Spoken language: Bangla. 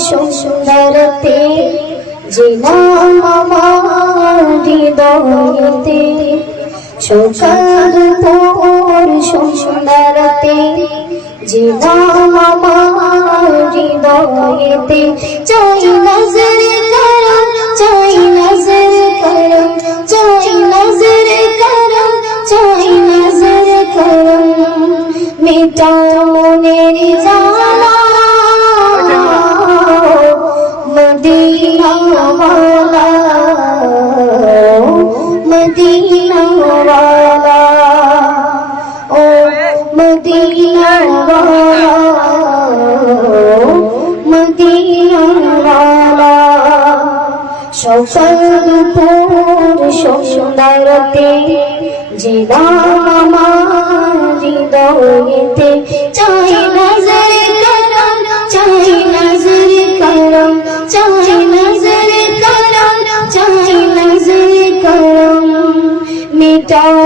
সুন্দরতে যে নাম আমার হৃদয়েতে সকাল দুপুর সুন্দরতে যে নাম আমার হৃদয়েতে চাই নজর করম চাই নজর করম চাই নজর করম চাই নজর করম মিটাও মনের জ্বালা মদিনা ওয়ালা মদিনা ওয়ালা ও মদিনা ওয়ালা মদিনা ওয়ালা সকাল দুপুর সুন্দরতে যে নাম আমার হৃদয়েতে চাই নজর করম চাই নজর করম চাই নজর করম চাই নজর করম মিটাও